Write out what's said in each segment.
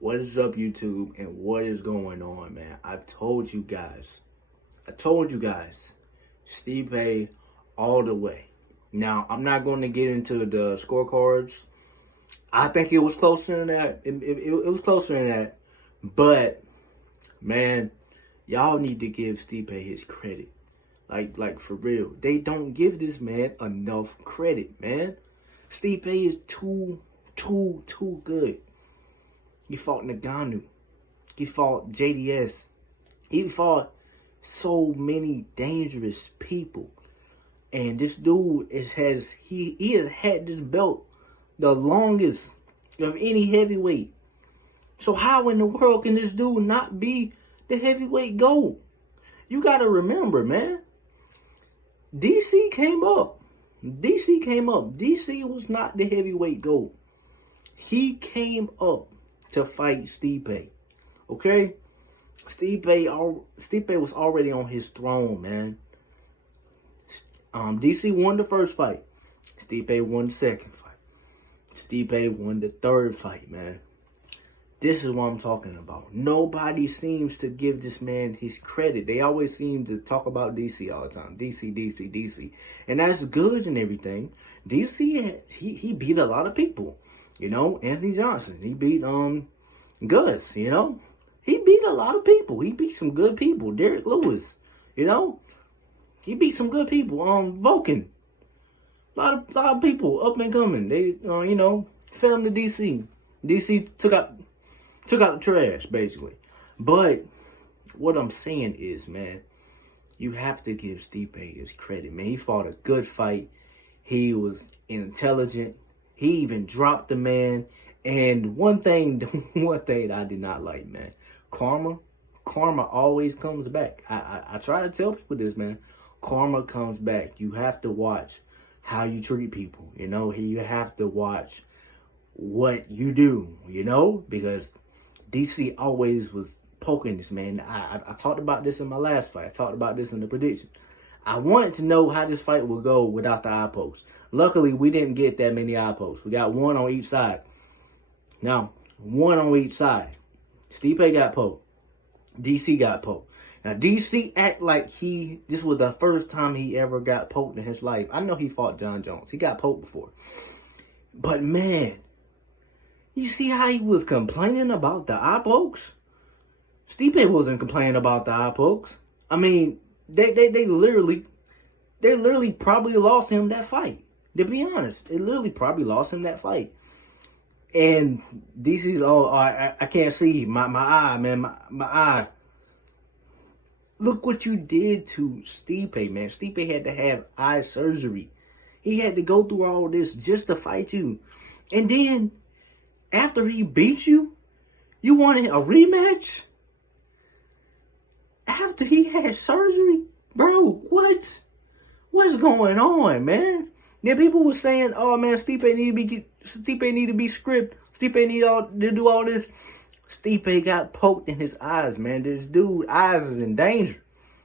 What is up, YouTube, and what is going on, man? I told you guys, Stipe all the way. Now, I'm not going to get into the scorecards. I think it was closer than that. It was closer than that. But, man, y'all need to give Stipe his credit. Like for real. They don't give this man enough credit, man. Stipe is too good. He fought Ngannou. He fought JDS. He fought so many dangerous people. And this dude has had this belt the longest of any heavyweight. So how in the world can this dude not be the heavyweight GOAT? You gotta remember, man. DC came up. DC was not the heavyweight GOAT. He came up to fight Stipe. Okay? Stipe was already on his throne, man. DC won the first fight. Stipe won the second fight. Stipe won the third fight, man. This is what I'm talking about. Nobody seems to give this man his credit. They always seem to talk about DC all the time. DC. And that's good and everything. DC, he beat a lot of people. You know, Anthony Johnson. He beat Gus, you know. He beat a lot of people. He beat some good people. Derek Lewis, you know. He beat some good people. Vulcan. A lot of people up and coming. They you know, fed him to DC. DC took out the trash, basically. But what I'm saying is, man, you have to give Stipe his credit, man. He fought a good fight. He was intelligent. He even dropped the man. And one thing that I did not like, man, karma always comes back. I try to tell people this, man. Karma comes back. You have to watch how you treat people, you know. You have to watch what you do, you know, because DC always was poking this man. I talked about this in my last fight. I talked about this in the prediction. I wanted to know how this fight would go without the eye post. Luckily, we didn't get that many eye posts. We got one on each side. Now, one on each side. Stipe got poked. DC got poked. Now, DC act like this was the first time he ever got poked in his life. I know he fought John Jones. He got poked before. But, man, you see how he was complaining about the eye pokes? Stipe wasn't complaining about the eye pokes. I mean, they literally probably lost him that fight. To be honest, they literally probably lost him that fight. And DC's, I can't see my eye, man, my eye. Look what you did to Stipe, man. Stipe had to have eye surgery. He had to go through all this just to fight you. And then, after he beat you, you wanted a rematch? After he had surgery? Bro, what's going on, man? Then people were saying, oh, man, Stipe need to be scripted. Stipe need to do all this. Stipe got poked in his eyes, man. This dude, eyes is in danger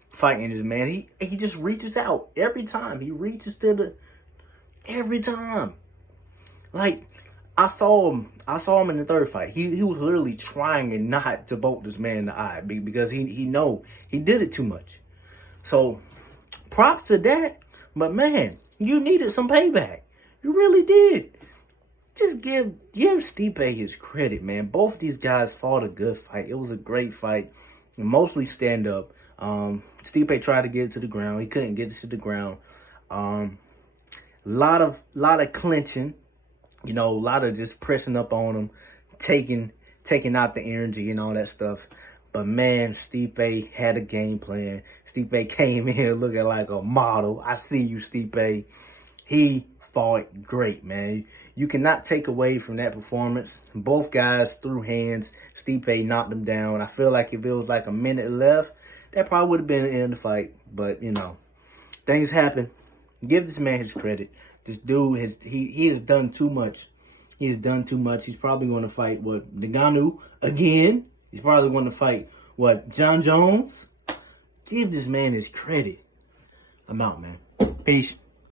fighting this man. He just reaches out every time. He reaches to every time. Like, I saw him in the third fight. He was literally trying not to poke this man in the eye because he know he did it too much. So, props to that. But, man, you needed some payback. You really did. Just give Stipe his credit, man. Both these guys fought a good fight. It was a great fight. Mostly stand up. Stipe tried to get it to the ground. He couldn't get it to the ground. Lot of clinching. You know, a lot of just pressing up on him, taking out the energy and all that stuff. But, man, Stipe had a game plan. Stipe came in looking like a model. I see you, Stipe. He fought great, man. You cannot take away from that performance. Both guys threw hands. Stipe knocked him down. I feel like if it was like a minute left, that probably would have been the end of the fight. But, you know, things happen. Give this man his credit. This dude, he has done too much. He has done too much. He's probably going to fight, Ngannou again. He's probably going to fight, John Jones. Give this man his credit. I'm out, man. Peace.